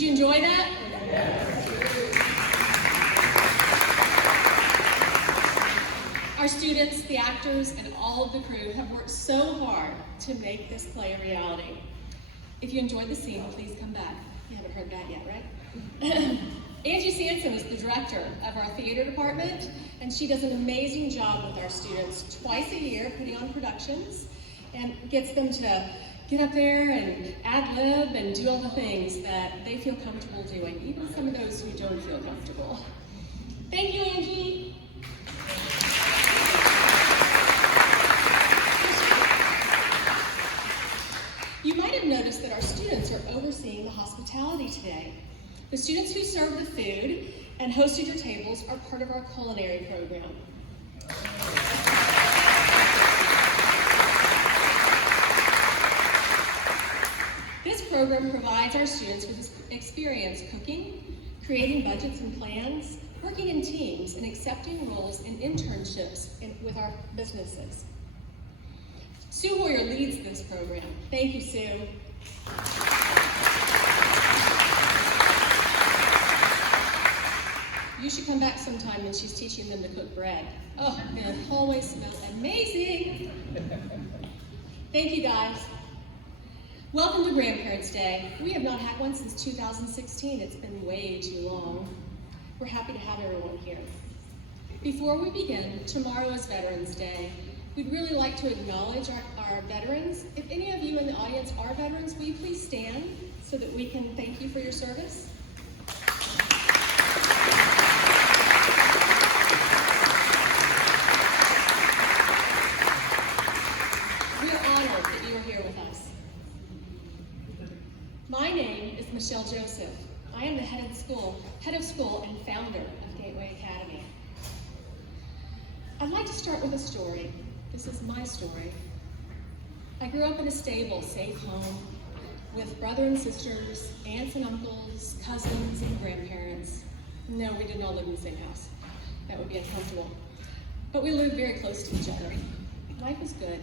Did you enjoy that? Our students, the actors, and all of the crew have worked so hard to make this play a reality. If you enjoyed the scene, please come back. You haven't heard that yet, right? Angie Sanson is the director of our theater department, and she does an amazing job with our students twice a year putting on productions and gets them to get up there and ad-lib and do all the things that they feel comfortable doing, even some of those who don't feel comfortable. Thank you, Angie. You might have noticed that our students are overseeing the hospitality today. The students who serve the food and hosted your tables are part of our culinary program. This program provides our students with experience cooking, creating budgets and plans, working in teams, and accepting roles in internships with our businesses. Sue Hoyer leads this program. Thank you, Sue. You should come back sometime when she's teaching them to cook bread. Oh, and it always smells amazing. Thank you, guys. Welcome to Grandparents' Day. We have not had one since 2016. It's been way too long. We're happy to have everyone here. Before we begin, tomorrow is Veterans Day. We'd really like to acknowledge our veterans. If any of you in the audience are veterans, will you please stand so that we can thank you for your service? We are honored that you are here with us. My name is Michelle Joseph. I am the head of school and founder of Gateway Academy. I'd like to start with a story. This is my story. I grew up in a stable, safe home with brother and sisters, aunts and uncles, cousins and grandparents. No, we did not live in the same house. That would be uncomfortable. But we lived very close to each other. Life was good.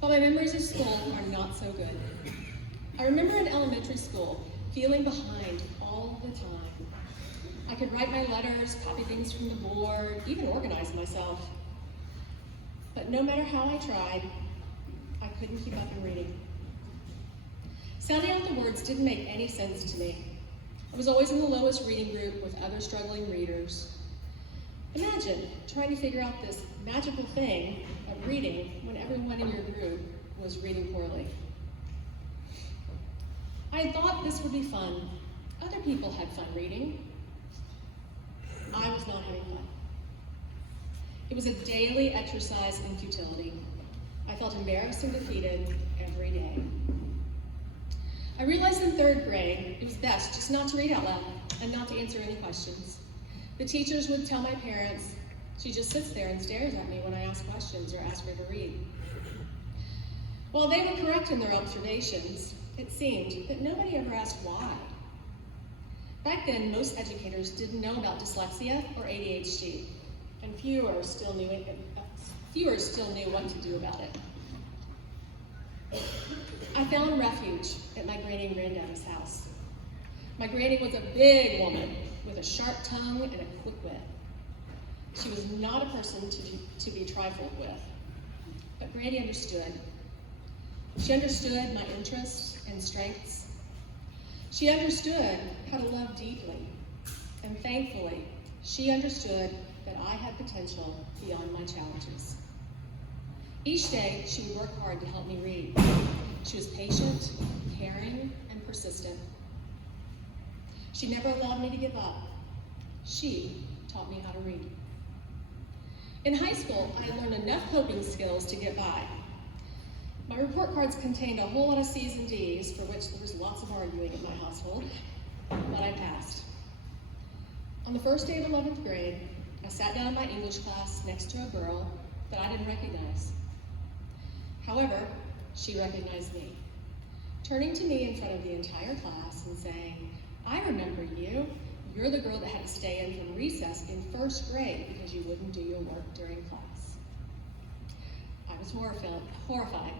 But my memories of school are not so good. I remember in elementary school feeling behind all the time. I could write my letters, copy things from the board, even organize myself. But no matter how I tried, I couldn't keep up in reading. Sounding out the words didn't make any sense to me. I was always in the lowest reading group with other struggling readers. Imagine trying to figure out this magical thing of reading when everyone in your group was reading poorly. I thought this would be fun. Other people had fun reading. I was not having fun. It was a daily exercise in futility. I felt embarrassed and defeated every day. I realized in third grade it was best just not to read out loud and not to answer any questions. The teachers would tell my parents, she just sits there and stares at me when I ask questions or ask her to read. While they were correct in their observations, it seemed that nobody ever asked why. Back then, most educators didn't know about dyslexia or ADHD. And fewer still knew what to do about it. I found refuge at my granny and granddaddy's house. My granny was a big woman with a sharp tongue and a quick wit. She was not a person to be trifled with, but Granny understood. She understood my interests and strengths. She understood how to love deeply, and thankfully, she understood that I had potential beyond my challenges. Each day, she would work hard to help me read. She was patient, caring, and persistent. She never allowed me to give up. She taught me how to read. In high school, I learned enough coping skills to get by. My report cards contained a whole lot of C's and D's, for which there was lots of arguing in my household, but I passed. On the first day of 11th grade, I sat down in my English class next to a girl that I didn't recognize. However, she recognized me, turning to me in front of the entire class and saying, "I remember you. You're the girl that had to stay in from recess in first grade because you wouldn't do your work during class." I was horrified.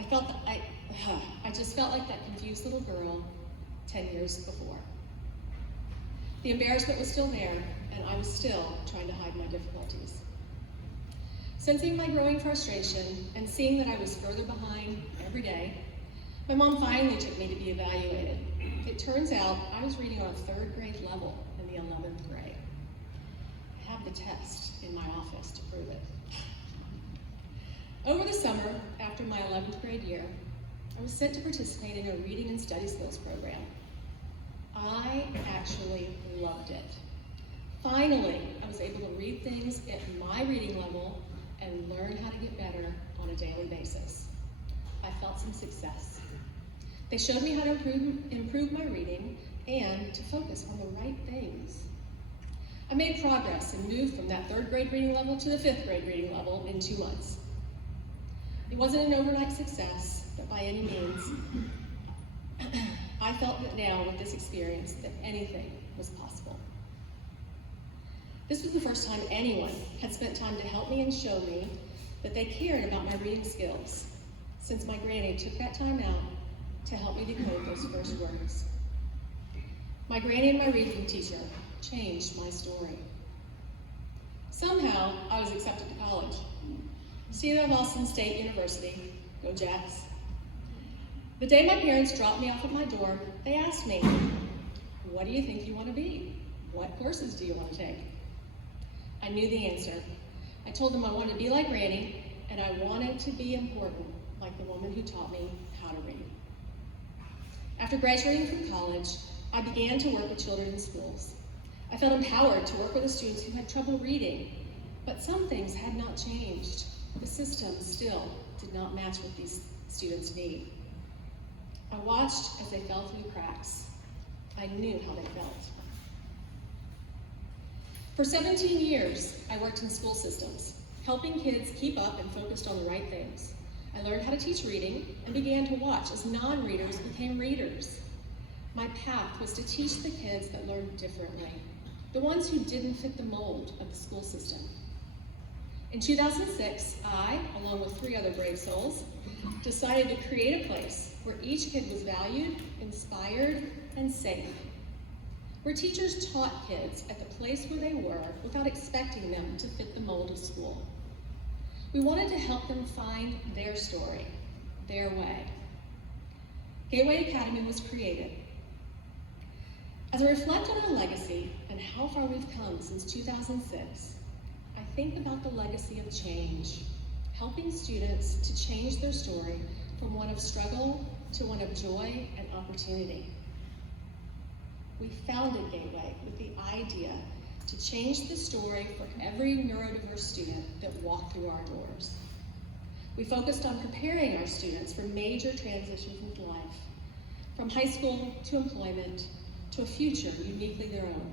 I just felt like that confused little girl 10 years before. The embarrassment was still there, and I was still trying to hide my difficulties. Sensing my growing frustration and seeing that I was further behind every day, my mom finally took me to be evaluated. It turns out I was reading on a 3rd grade level in the 11th grade. I have the test in my office to prove it. Over the summer, after my 11th grade year, I was sent to participate in a reading and study skills program. I actually loved it. Finally, I was able to read things at my reading level and learn how to get better on a daily basis. I felt some success. They showed me how to improve my reading and to focus on the right things. I made progress and moved from that 3rd grade reading level to the 5th grade reading level in 2 months. It wasn't an overnight success, but by any means, I felt that now with this experience that anything was possible. This was the first time anyone had spent time to help me and show me that they cared about my reading skills, since my granny took that time out to help me decode those first words. My granny and my reading teacher changed my story. Somehow, I was accepted to college. Stephen F. Austin State University, go Jacks. The day my parents dropped me off at my door, they asked me, "What do you think you want to be? What courses do you want to take?" I knew the answer. I told them I wanted to be like Granny, and I wanted to be important, like the woman who taught me how to read. After graduating from college, I began to work with children in schools. I felt empowered to work with the students who had trouble reading, but some things had not changed. The system still did not match what these students need. I watched as they fell through the cracks. I knew how they felt. For 17 years, I worked in school systems, helping kids keep up and focused on the right things. I learned how to teach reading and began to watch as non-readers became readers. My path was to teach the kids that learned differently, the ones who didn't fit the mold of the school system. In 2006, I, along with 3 other brave souls, decided to create a place where each kid was valued, inspired, and safe. Where teachers taught kids at the place where they were without expecting them to fit the mold of school. We wanted to help them find their story, their way. Gateway Academy was created. As I reflect on our legacy and how far we've come since 2006, I think about the legacy of change, helping students to change their story from one of struggle to one of joy and opportunity. We founded Gateway with the idea to change the story for every neurodiverse student that walked through our doors. We focused on preparing our students for major transitions in life, from high school to employment to a future uniquely their own.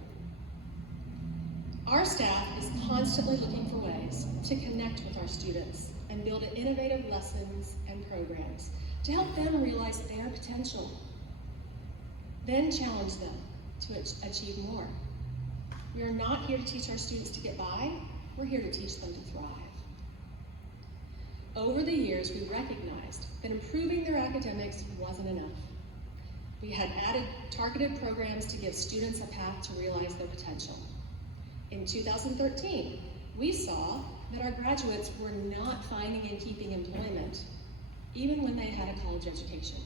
Our staff is constantly looking for ways to connect with our students and build innovative lessons and programs to help them realize their potential, then challenge them to achieve more. We are not here to teach our students to get by, we're here to teach them to thrive. Over the years, we recognized that improving their academics wasn't enough. We had added targeted programs to give students a path to realize their potential. In 2013, we saw that our graduates were not finding and keeping employment, even when they had a college education.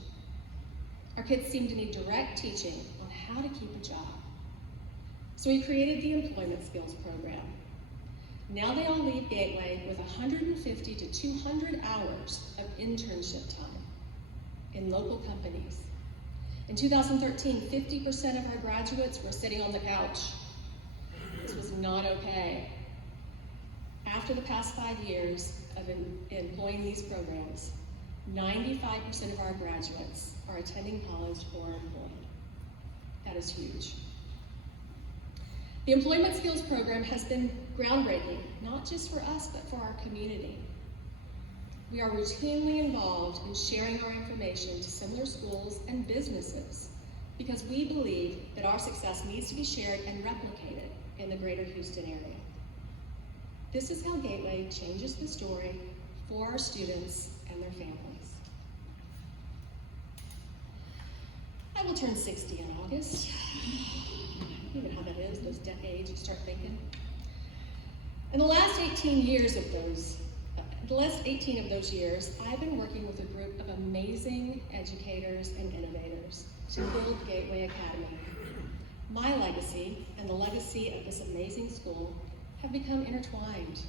Our kids seemed to need direct teaching on how to keep a job. So we created the Employment Skills Program. Now they all leave Gateway with 150 to 200 hours of internship time in local companies. In 2013, 50% of our graduates were sitting on the couch. This was not okay. After the past 5 years of employing these programs, 95% of our graduates are attending college or employed. That is huge. The Employment Skills Program has been groundbreaking, not just for us, but for our community. We are routinely involved in sharing our information to similar schools and businesses because we believe that our success needs to be shared and replicated in the greater Houston area. This is how Gateway changes the story for our students and their families. I will turn 60 in August. You know how that is, those age, you start thinking. In the last 18 of those years, I've been working with a group of amazing educators and innovators to build Gateway Academy. My legacy and the legacy of this amazing school have become intertwined.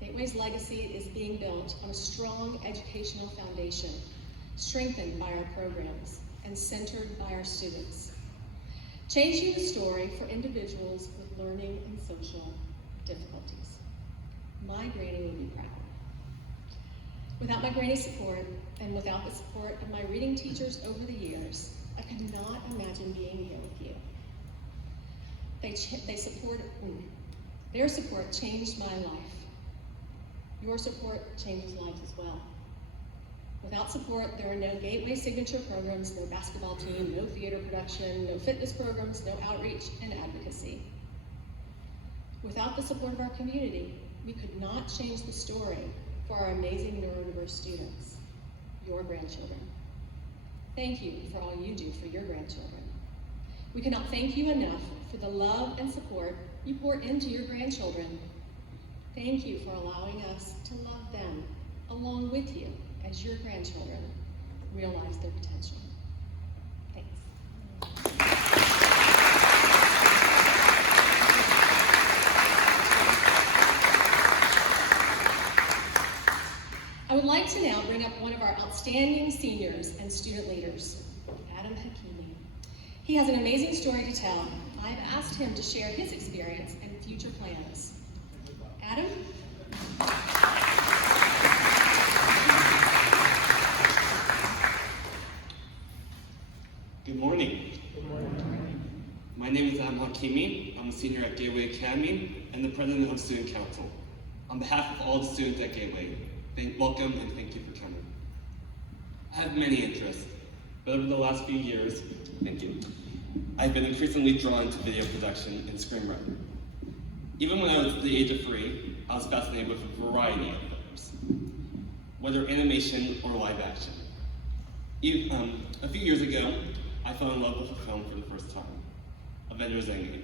Gateway's legacy is being built on a strong educational foundation, strengthened by our programs and centered by our students. Changing the story for individuals with learning and social difficulties. My granny would be proud. Without my granny's support, and without the support of my reading teachers over the years, I could not imagine being here with you. Their support changed my life. Your support changes lives as well. Without support, there are no Gateway signature programs, no basketball team, no theater production, no fitness programs, no outreach and advocacy. Without the support of our community, we could not change the story for our amazing neurodiverse students, your grandchildren. Thank you for all you do for your grandchildren. We cannot thank you enough for the love and support you pour into your grandchildren. Thank you for allowing us to love them along with you as your grandchildren realize their potential. Thanks. I would like to now bring up one of our outstanding seniors and student leaders, Adam Hakimi. He has an amazing story to tell. I've asked him to share his experience and future plans. Adam? Good morning. Good morning. My name is Adam Hakimi. I'm a senior at Gateway Academy and the president of Student Council. On behalf of all the students at Gateway, welcome and thank you for coming. I have many interests, but over the last few years, I've been increasingly drawn to video production and screenwriting. Even when I was at the age of 3, I was fascinated with a variety of films, whether animation or live action. A few years ago, I fell in love with a film for the first time, Avengers Endgame.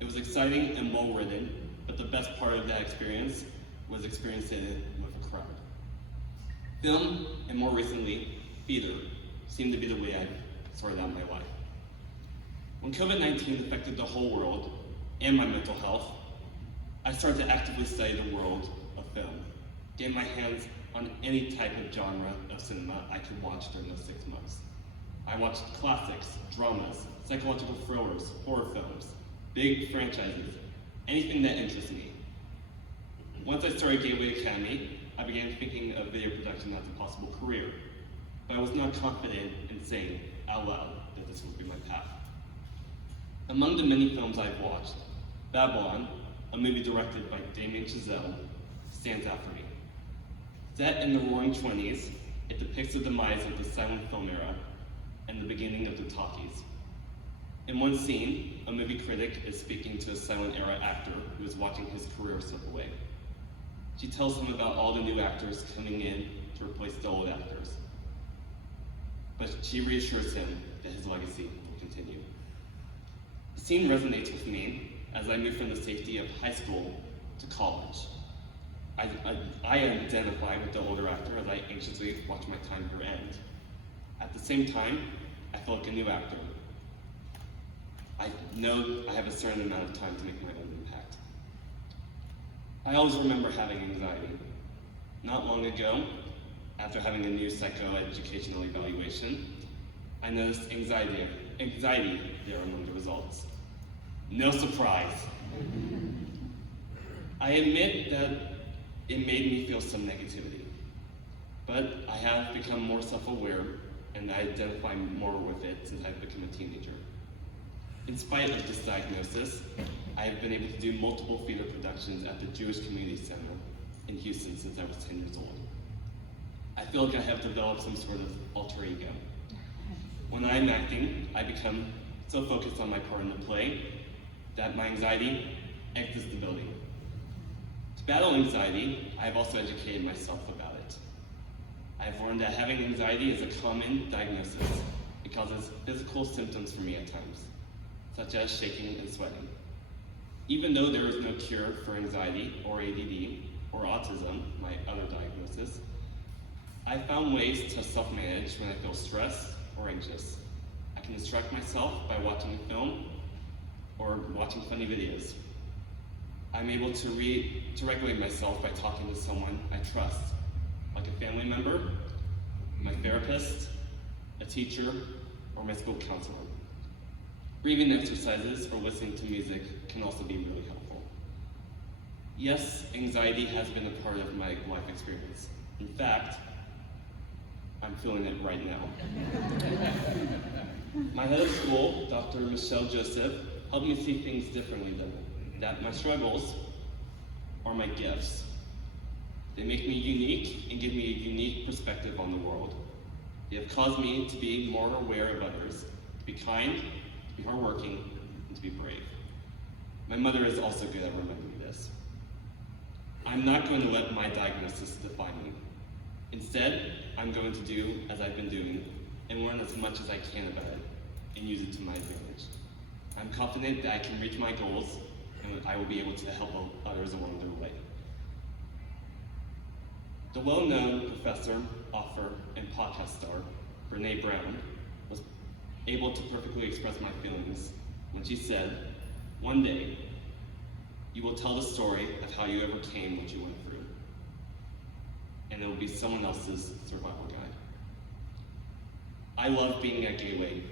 It was exciting and well written, but the best part of that experience was experiencing it with a crowd. Film, and more recently, theater, seemed to be the way I sorted out my life. When COVID-19 affected the whole world, and my mental health, I started to actively study the world of film, getting my hands on any type of genre of cinema I could watch during those 6 months. I watched classics, dramas, psychological thrillers, horror films, big franchises, anything that interests me. Once I started Gateway Academy, I began thinking of video production as a possible career, but I was not confident in saying out loud that this would be my path. Among the many films I've watched, Babylon, a movie directed by Damien Chazelle, stands out for me. Set in the Roaring '20s, it depicts the demise of the silent film era and the beginning of the talkies. In one scene, a movie critic is speaking to a silent era actor who is watching his career slip away. She tells him about all the new actors coming in to replace the old actors, but she reassures him that his legacy will continue. The scene resonates with me as I move from the safety of high school to college. I identify with the older actor as I anxiously watch my time here end. At the same time, I feel like a new actor. I know I have a certain amount of time to make my own impact. I always remember having anxiety. Not long ago, after having a new psychoeducational evaluation, I noticed anxiety there among the results. No surprise. I admit that it made me feel some negativity, but I have become more self-aware and I identify more with it since I've become a teenager. In spite of this diagnosis, I have been able to do multiple theater productions at the Jewish Community Center in Houston since I was 10 years old. I feel like I have developed some sort of alter ego. When I'm acting, I become so focused on my part in the play that my anxiety exits the building. To battle anxiety, I have also educated myself about it. I have learned that having anxiety is a common diagnosis. It It causes physical symptoms for me at times, such as shaking and sweating. Even though there is no cure for anxiety or ADD or autism, my other diagnosis, I found ways to self-manage when I feel stressed or anxious. I can distract myself by watching a film or watching funny videos. I'm able to regulate myself by talking to someone I trust, like a family member, my therapist, a teacher, or my school counselor. Breathing exercises or listening to music can also be really helpful. Yes, anxiety has been a part of my life experience. In fact, I'm feeling it right now. My head of school, Dr. Michelle Joseph, helped me see things differently that my struggles are my gifts. They make me unique and give me a unique perspective on the world. They have caused me to be more aware of others, to be kind, to be hardworking, and to be brave. My mother is also good at remembering this. I'm not going to let my diagnosis define me. Instead, I'm going to do as I've been doing and learn as much as I can about it and use it to my advantage. I'm confident that I can reach my goals and I will be able to help others along their way. The well-known professor, author, and podcast star, Brené Brown, was able to perfectly express my feelings when she said, "One day, you will tell the story of how you overcame what you went through, and it will be someone else's survival guide." I love being at Gateway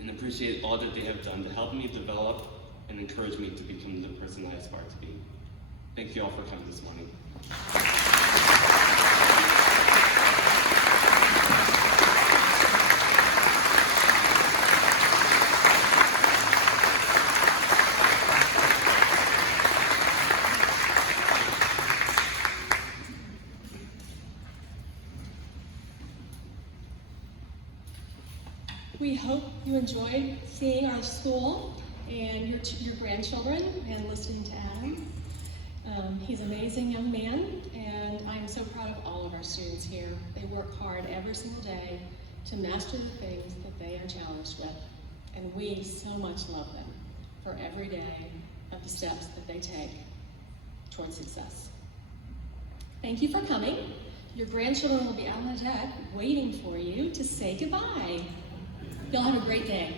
and appreciate all that they have done to help me develop and encourage me to become the person I aspire to be. Thank you all for coming this morning. We hope you enjoyed seeing our school and your grandchildren and listening to Adam. He's an amazing young man, and I'm so proud of all of our students here. They work hard every single day to master the things that they are challenged with, and we so much love them for every day of the steps that they take towards success. Thank you for coming. Your grandchildren will be out on the deck waiting for you to say goodbye. Y'all have a great day.